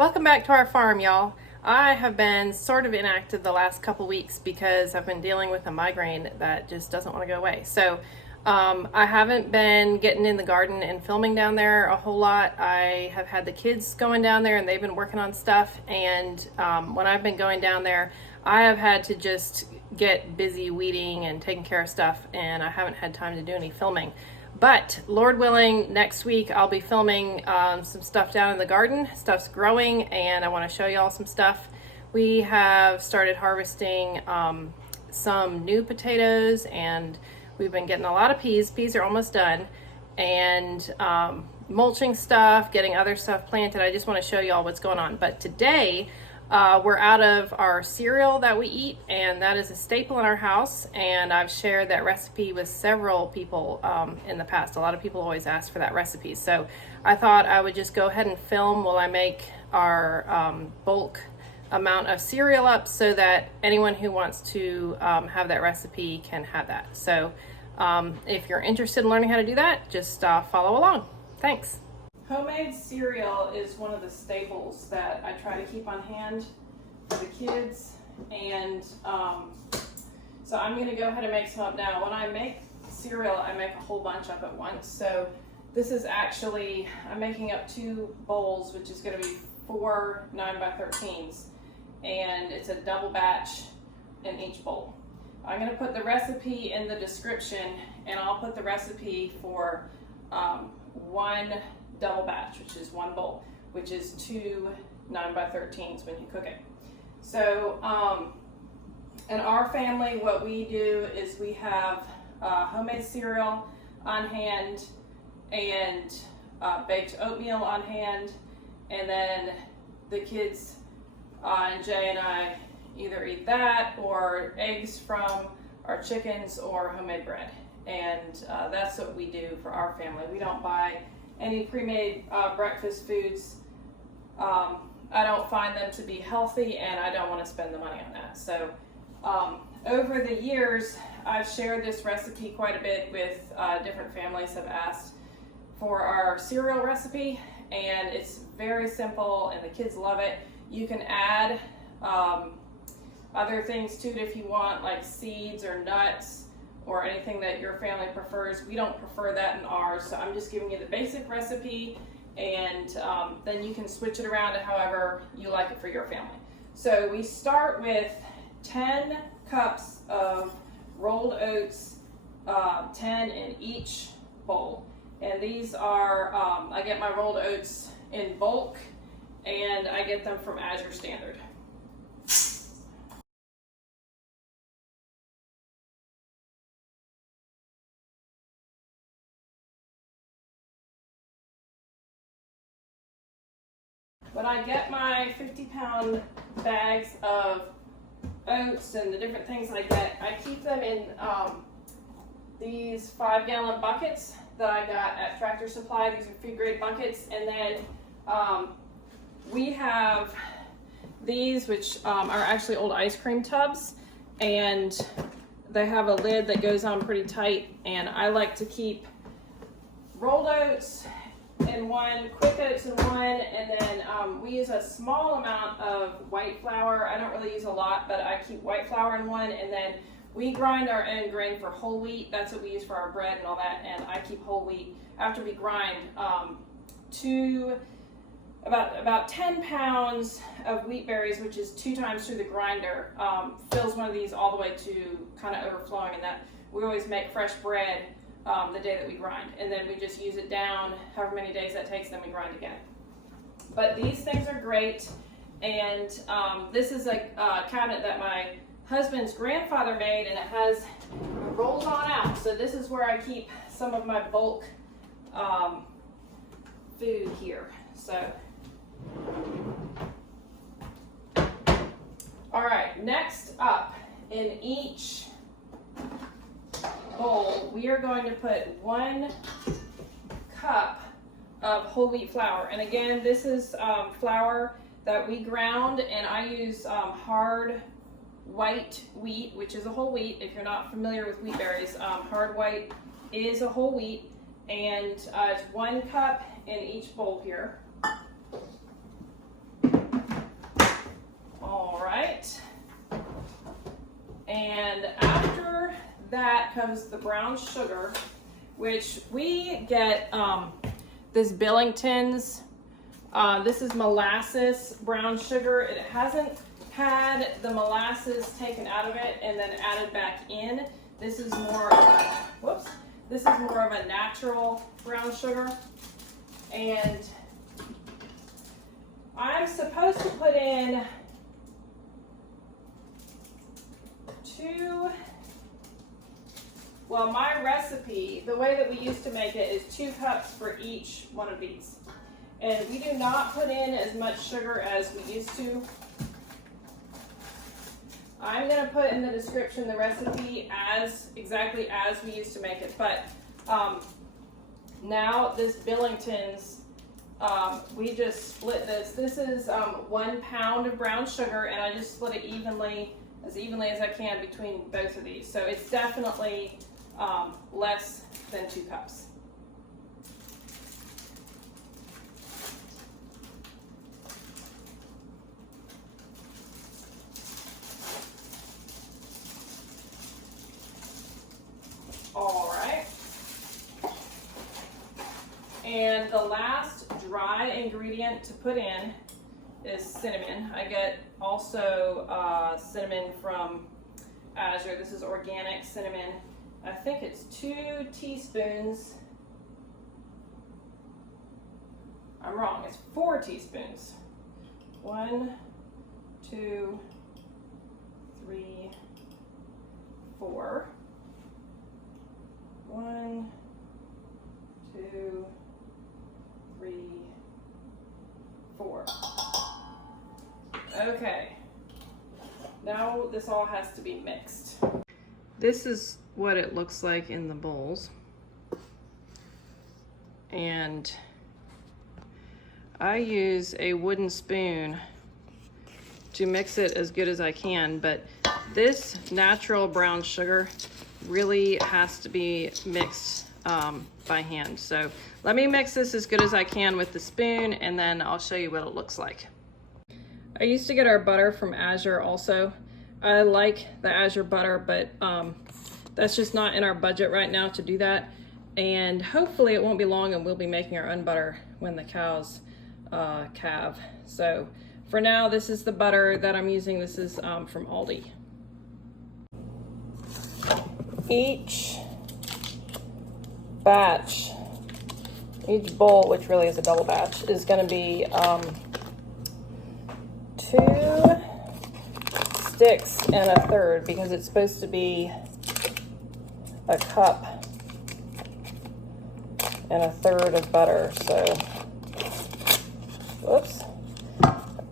Welcome back to our farm, y'all. I have been sort of inactive the last couple weeks because I've been dealing with a migraine that just doesn't want to go away. So I haven't been getting in the garden and filming down there a whole lot. I have had the kids going down there and they've been working on stuff. And when I've been going down there, I have had to just get busy weeding and taking care of stuff, and I haven't had time to do any filming. But Lord willing, next week I'll be filming some stuff down in the garden. Stuff's growing and I want to show y'all some stuff. We have started harvesting some new potatoes, and we've been getting a lot of peas. Peas are almost done. And mulching stuff, getting other stuff planted. I just want to show y'all what's going on. But today, we're out of our cereal that we eat, and that is a staple in our house, and I've shared that recipe with several people in the past. A lot of people always ask for that recipe, so I thought I would just go ahead and film while I make our bulk amount of cereal up so that anyone who wants to have that recipe can have that. So if you're interested in learning how to do that, just follow along. Thanks. Homemade cereal is one of the staples that I try to keep on hand for the kids, and so I'm going to go ahead and make some up now. When I make cereal, I make a whole bunch up at once. So this is actually, I'm making up 2 bowls, which is going to be 4 9x13s, and it's a double batch in each bowl. I'm going to put the recipe in the description, and I'll put the recipe for 1 double batch, which is 1 bowl, which is 2 9x13s when you cook it. So in our family, what we do is we have homemade cereal on hand and baked oatmeal on hand, and then the kids and Jay and I either eat that or eggs from our chickens or homemade bread, and that's what we do for our family. We don't buy any pre-made breakfast foods. I don't find them to be healthy, and I don't want to spend the money on that. So over the years, I've shared this recipe quite a bit with different families have asked for our cereal recipe, and it's very simple and the kids love it. You can add other things to it if you want, like seeds or nuts or anything that your family prefers. We don't prefer that in ours, so I'm just giving you the basic recipe, and then you can switch it around to however you like it for your family. So we start with 10 cups of rolled oats, 10 in each bowl. And these are, I get my rolled oats in bulk, and I get them from Azure Standard. When I get my 50-pound bags of oats and the different things I get, I keep them in these 5-gallon buckets that I got at Tractor Supply. These are food grade buckets, and then we have these, which are actually old ice cream tubs, and they have a lid that goes on pretty tight, and I like to keep rolled oats in one, quick oats in one, and then we use a small amount of white flour. I don't really use a lot, but I keep white flour in one, and then we grind our own grain for whole wheat. That's what we use for our bread and all that, and I keep whole wheat. After we grind, about 10 pounds of wheat berries, which is 2 times through the grinder, fills one of these all the way to kind of overflowing, and that we always make fresh bread the day that we grind, and then we just use it down however many days that takes, then we grind again. But these things are great, and this is a cabinet that my husband's grandfather made, and it rolls on out. So this is where I keep some of my bulk food here. So all right, next up, in each bowl, we are going to put 1 cup of whole wheat flour. And again, this is flour that we ground, and I use hard white wheat, which is a whole wheat. If you're not familiar with wheat berries, hard white is a whole wheat, and it's 1 cup in each bowl here. And that comes the brown sugar, which we get this Billington's. This is molasses brown sugar. It hasn't had the molasses taken out of it and then added back in. This is more of a natural brown sugar. And I'm supposed to put in my recipe, the way that we used to make it is 2 cups for each one of these. And we do not put in as much sugar as we used to. I'm going to put in the description the recipe exactly as we used to make it. But now this Billington's, we just split this. This is 1 pound of brown sugar, and I just split it evenly as I can between both of these. So it's definitely less than 2 cups. All right. And the last dry ingredient to put in is cinnamon. I get also cinnamon from Azure. This is organic cinnamon. I think it's 2 teaspoons. I'm wrong, it's 4 teaspoons. 1, 2, 3, 4. 1, 2, 3, 4. Okay. Now this all has to be mixed. This is what it looks like in the bowls. And I use a wooden spoon to mix it as good as I can, but this natural brown sugar really has to be mixed by hand. So let me mix this as good as I can with the spoon, and then I'll show you what it looks like. I used to get our butter from Azure also. I like the Azure butter, but that's just not in our budget right now to do that. And hopefully it won't be long and we'll be making our own butter when the cows calve. So for now, this is the butter that I'm using. This is from Aldi. Each batch, each bowl, which really is a double batch, is going to be 2 sticks and 1/3, because it's supposed to be a cup and 1/3 of butter. So, whoops.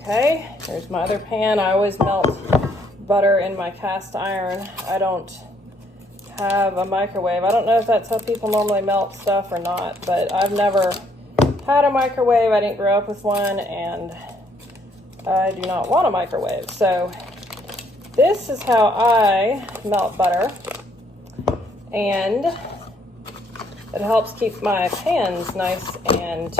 Okay, here's my other pan. I always melt butter in my cast iron. I don't have a microwave. I don't know if that's how people normally melt stuff or not, but I've never had a microwave. I didn't grow up with one, and I do not want a microwave. So this is how I melt butter, and it helps keep my pans nice and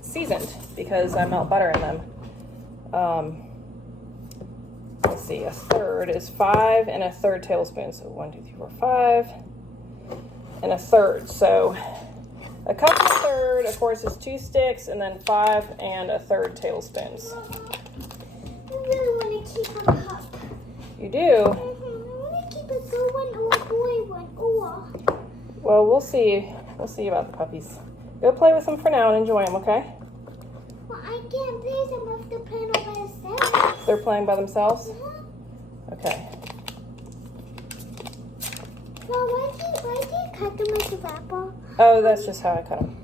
seasoned because I melt butter in them. Let's see, 1/3 is 5 1/3 tablespoons. So 1, 2, 3, 4, 5 1/3. So a cup and 1/3, of course, is 2 sticks, and then 5 1/3 tablespoons. I really want to keep a cup. You do? I want to keep a girl one or a boy one or. Well, we'll see. We'll see about the puppies. Go play with them for now and enjoy them, okay? Well, I can't play them if they're playing all by themselves. They're playing by themselves? Okay. Well, why do you cut them with the wrapper? Oh, that's just how I cut them.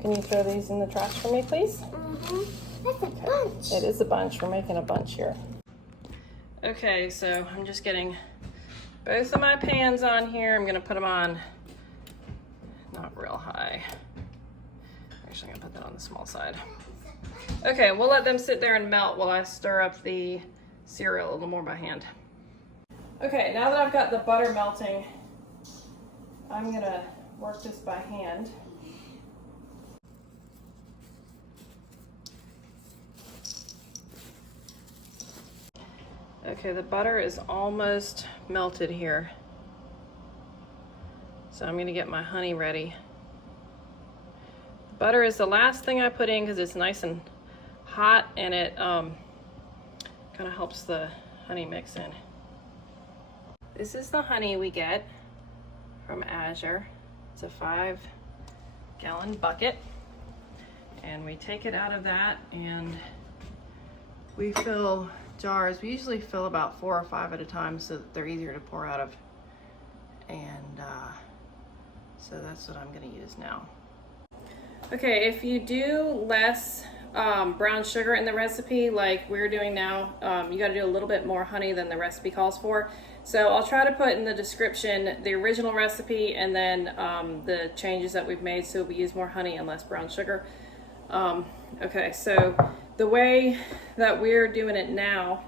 Can you throw these in the trash for me, please? That's a bunch. It is a bunch. We're making a bunch here. Okay, so I'm just getting both of my pans on here. I'm going to put them on not real high. Actually, I'm going to put that on the small side. Okay, we'll let them sit there and melt while I stir up the cereal a little more by hand. Okay, now that I've got the butter melting, I'm going to work this by hand. Okay, the butter is almost melted here. So I'm gonna get my honey ready. Butter is the last thing I put in because it's nice and hot, and it kind of helps the honey mix in. This is the honey we get from Azure. It's a 5-gallon bucket, and we take it out of that and we fill jars. We usually fill about 4 or 5 at a time so that they're easier to pour out of. And so that's what I'm going to use now. Okay, if you do less brown sugar in the recipe like we're doing now, you got to do a little bit more honey than the recipe calls for. So I'll try to put in the description the original recipe and then the changes that we've made so we use more honey and less brown sugar. Okay, so the way that we're doing it now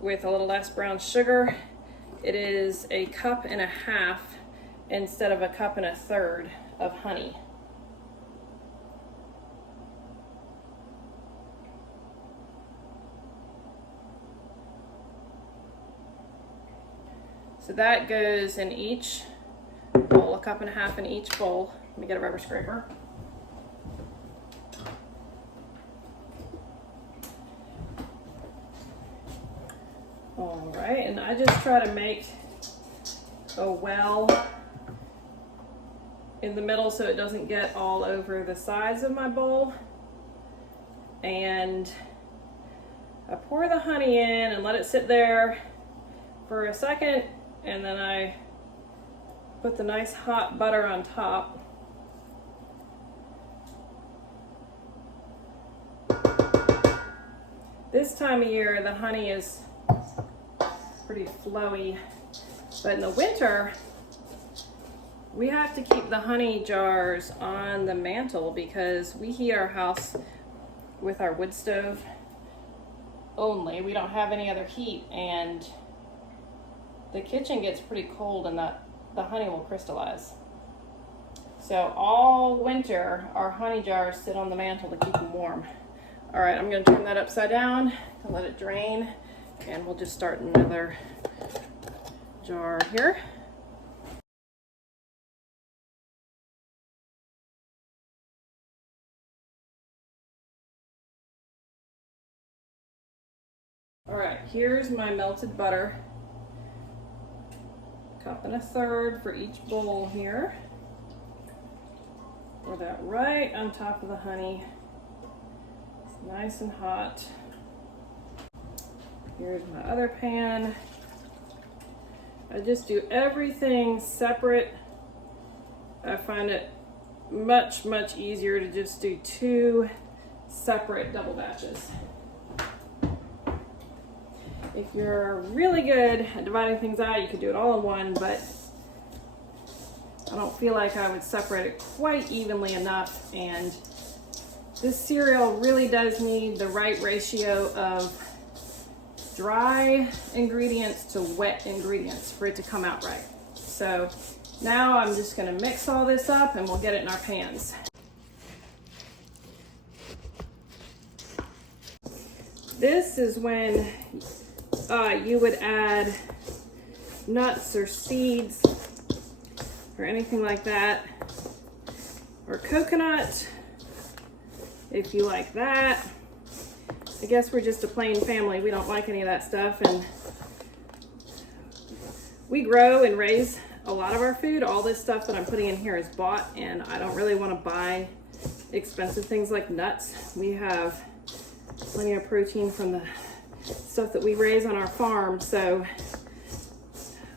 with a little less brown sugar, it is 1.5 cups instead of 1.3 cups of honey. So that goes in each bowl, 1.5 cups in each bowl. Let me get a rubber scraper. All right, and I just try to make a well in the middle so it doesn't get all over the sides of my bowl. And I pour the honey in and let it sit there for a second, and then I put the nice hot butter on top. This time of year, the honey is pretty flowy, but in the winter, we have to keep the honey jars on the mantle because we heat our house with our wood stove only. We don't have any other heat, and the kitchen gets pretty cold and the honey will crystallize. So all winter, our honey jars sit on the mantle to keep them warm. All right, I'm gonna turn that upside down and let it drain, and we'll just start another jar here. All right, here's my melted butter. 1.3 cups for each bowl here. Pour that right on top of the honey. It's nice and hot. Here's my other pan. I just do everything separate. I find it much, much easier to just do 2 separate double batches. If you're really good at dividing things out, you could do it all in one, but I don't feel like I would separate it quite evenly enough, and this cereal really does need the right ratio of dry ingredients to wet ingredients for it to come out right. So now I'm just going to mix all this up and we'll get it in our pans. This is when you would add nuts or seeds or anything like that, or coconut if you like that. I guess we're just a plain family. We don't like any of that stuff, and we grow and raise a lot of our food. All this stuff that I'm putting in here is bought, and I don't really want to buy expensive things like nuts. We have plenty of protein from the stuff that we raise on our farm, so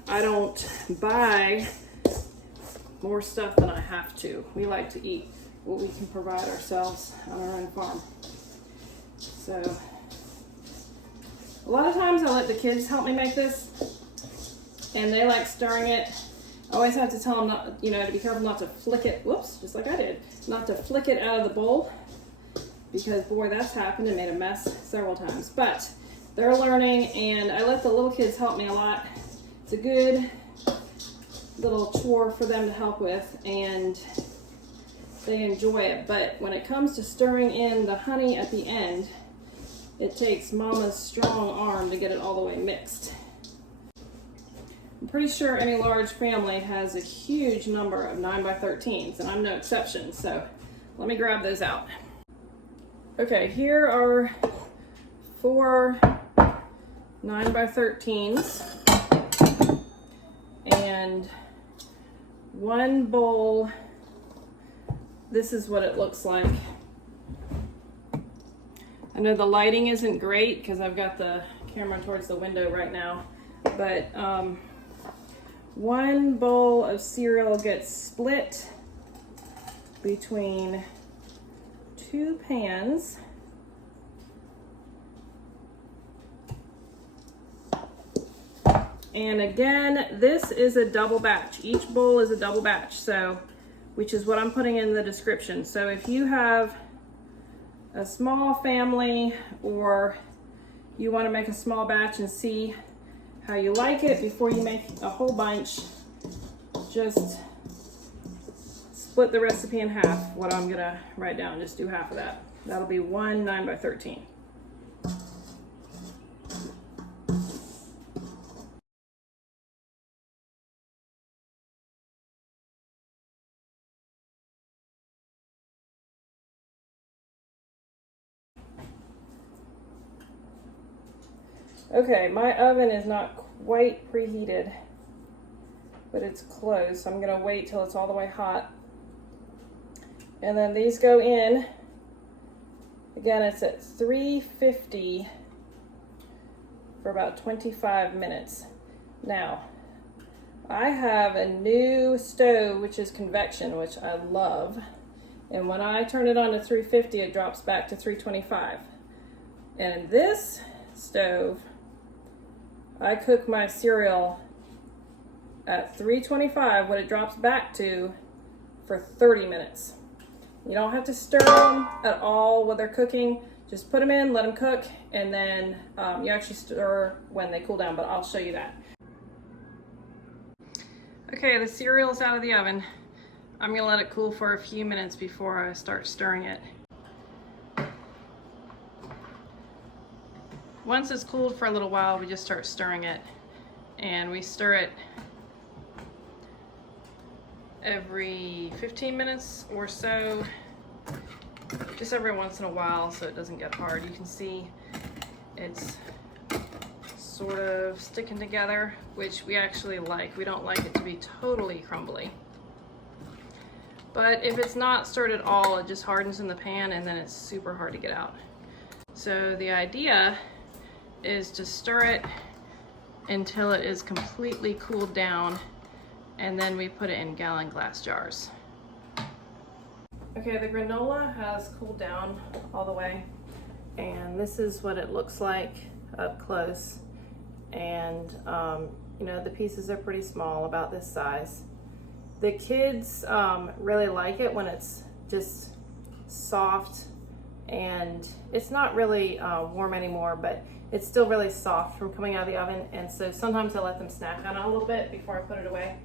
I don't buy more stuff than I have to. We like to eat what we can provide ourselves on our own farm. So a lot of times I let the kids help me make this, and they like stirring it. I always have to tell them not, to be careful not to flick it, whoops, just like I did, not to flick it out of the bowl, because boy, that's happened and made a mess several times. But they're learning, and I let the little kids help me a lot. It's a good little chore for them to help with, and they enjoy it. But when it comes to stirring in the honey at the end, it takes Mama's strong arm to get it all the way mixed. I'm pretty sure any large family has a huge number of 9x13s, and I'm no exception, so let me grab those out. Okay, here are 4 9x13s and 1 bowl. This is what it looks like. I know the lighting isn't great because I've got the camera towards the window right now, but 1 bowl of cereal gets split between 2 pans. And again, this is a double batch. Each bowl is a double batch, so which is what I'm putting in the description. So if you have a small family or you want to make a small batch and see how you like it before you make a whole bunch, just split the recipe in half. What I'm gonna write down, just do half of that. That'll be 1 9x13. Okay, my oven is not quite preheated, but it's close. So I'm gonna wait till it's all the way hot. And then these go in. Again, it's at 350 for about 25 minutes. Now, I have a new stove, which is convection, which I love. And when I turn it on to 350, it drops back to 325. And this stove, I cook my cereal at 325, what it drops back to, for 30 minutes. You don't have to stir them at all while they're cooking. Just put them in, let them cook, and then you actually stir when they cool down, but I'll show you that. Okay, the cereal's out of the oven. I'm gonna let it cool for a few minutes before I start stirring it. Once it's cooled for a little while, we just start stirring it, and we stir it every 15 minutes or so, just every once in a while so it doesn't get hard. You can see it's sort of sticking together, which we actually like. We don't like it to be totally crumbly. But if it's not stirred at all, it just hardens in the pan and then it's super hard to get out. So the idea is to stir it until it is completely cooled down, and then we put it in gallon glass jars. Okay, the granola has cooled down all the way, and this is what it looks like up close. And you know, the pieces are pretty small, about this size. The kids really like it when it's just soft, and it's not really warm anymore, but it's still really soft from coming out of the oven. And so sometimes I let them snack on it a little bit before I put it away.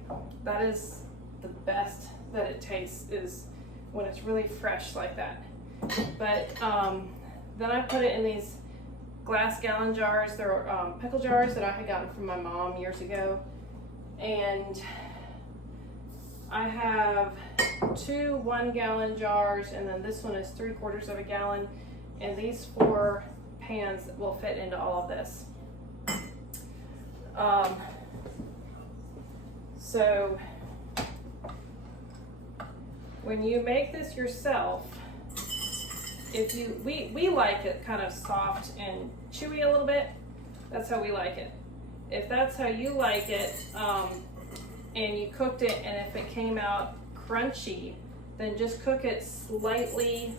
That is the best that it tastes, is when it's really fresh like that. But then I put it in these glass gallon jars. They're pickle jars that I had gotten from my mom years ago. And I have 2 1-gallon jars, and then this one is 3/4 of a gallon. And these 4 pans will fit into all of this. So when you make this yourself, if you we like it kind of soft and chewy a little bit. That's how we like it. If that's how you like it, and you cooked it, and if it came out crunchy, then just cook it slightly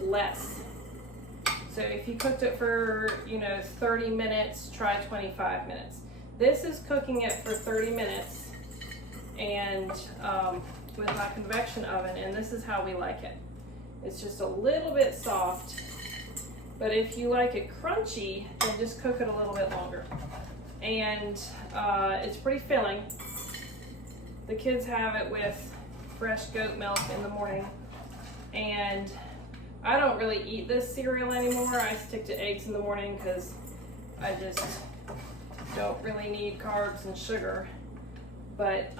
less. So if you cooked it for, 30 minutes, try 25 minutes. This is cooking it for 30 minutes, and with my convection oven, and this is how we like it. It's just a little bit soft, but if you like it crunchy, then just cook it a little bit longer. And it's pretty filling. The kids have it with fresh goat milk in the morning, and I don't really eat this cereal anymore. I stick to eggs in the morning because I just don't really need carbs and sugar. But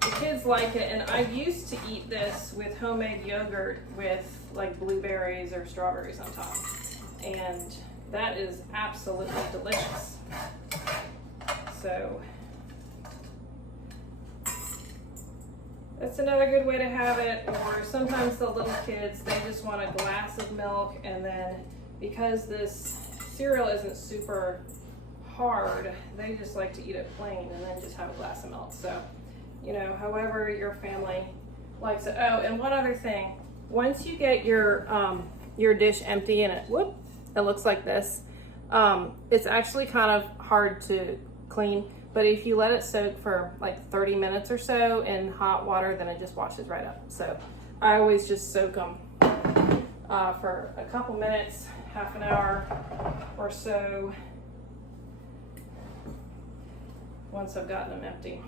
the kids like it, and I used to eat this with homemade yogurt with like blueberries or strawberries on top, and that is absolutely delicious. So that's another good way to have it. Or sometimes the little kids, they just want a glass of milk, and then because this cereal isn't super hard, they just like to eat it plain and then just have a glass of milk. So, you know, however your family likes it. Oh, and one other thing, once you get your dish empty and it looks like this, it's actually kind of hard to clean, but if you let it soak for like 30 minutes or so in hot water, then it just washes right up. So I always just soak them for a couple minutes, half an hour or so, once I've gotten them empty.